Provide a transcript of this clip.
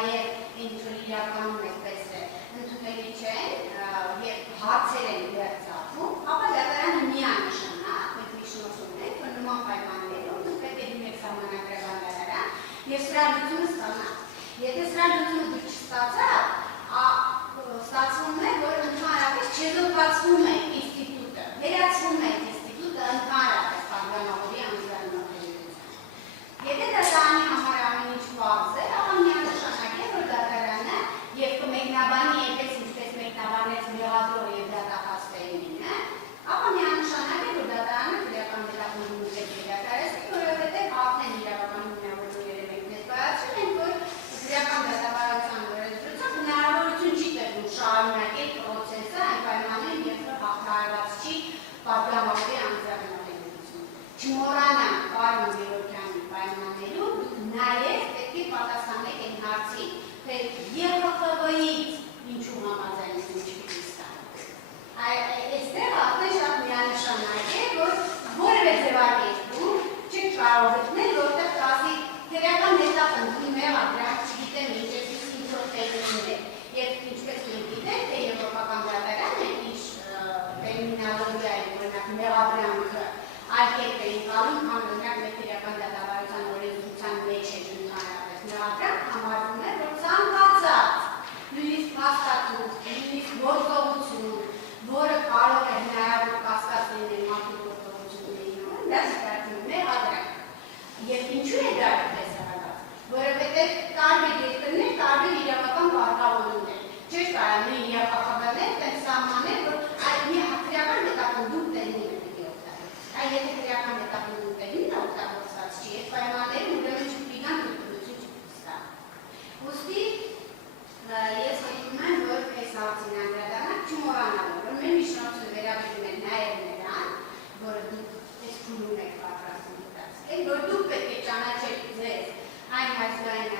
նաև ինչ որ իրականում այդպես է ընդունելի չեն եւ հարցեր են վերցածում, ապա դատարանը միանշանակ մենք միշտում ենք, որ նման պայմաններում դուք պետք է դիմեք սահմանադրական դատարան եւ սրա լուծումը ստանաք։ Եթե սրա լուծումը դուք չստացաք, ստացվում է, որ ընդհանրապես չեզոքացվում է ինստիտուտը, վերացվում է ինստիտուտը ընդհանրապես պատգամավորի անձնարարության։ Եթե դատարանի համար ամեն ինչ պարզ է, ապա միանշանակ է, որ դատարանը եւ կմեկնաբանի այնպես ինչպես մեկնաբանեց մեղադրող եւ դատախազդեղինը, ապա միանշանակ է, որ դատարանը քրեական դատախազդում պետք է դատարեցնի, որովհետեւ արդեն իրավական հիմնավորումները մենք ներկայացրել ենք, որ քրեական դատավարության օրենսդրությամբ հնարավորություն չի տրվում շարունակել պրոցեսը այն պայմաններում, երբ հաղթահարված չի պատգամավորի անձնարարություն։ Չմոռանանք պարոն Գևորգյանի պայմաններում դուք նաև պետք է պատասխանեք այն հարցին, թե ԵԽԽՎ-ից ինչու համաձայնություն չպիտի ստանաք։ Այստեղ արդեն շատ միանշանակ է, որ որևէ ձևակերպում չեք կարող գտնել, որտեղ կասի քրեական դատախազդում մեղադրանք, չգիտեմ ինչպես ինչ-որ տերմիններ, եւ ինչպես մենք գիտենք, թե եվրոպական դատարանը ինչ տերմինոլոգիայի օրինակ մեղադրանքը այլ կերպ է ընկալում, քան օրինակ մեր քրեական դատավարության օրենսդրության մեջ է ընդհանրապես մեղադրանք համարվում է, որ ցանկացած նույնիսկ հաստատում, նույնիսկ գործողություն, որը կարող է հնարավոր կասկած լինել մարդու գործողությունների նման, դա ստացվում է մեղադրանք։ Եվ ինչու է դա այդպես արված, որովհետև տարբեր երկրներ տարբեր իրավական կարգավորումներ։ Չէ՞ կարող նույն ԵԽԽՎ-ներ տենց սահմանել, որ այդ մի քրեական դատախազդում տերմինը պիտի օգտագործվի։ Այ եթե քրեական դատախազդում տերմինը օգտագործված չի, այդ պայմաններում ուրեմն չպիտի գան դատություն չպիտի ստանան։ Ուստի ես հետում եմ, որ այս հարցին անդրադառնանք չմոռանալով, որ մեր միջնորդությունը վերաբերում է նաև նրան, որը դուք այս փուլում եք պատրաստում դիտացել, որ դուք պետք է ճանաչեք ձեզ այն հայցքային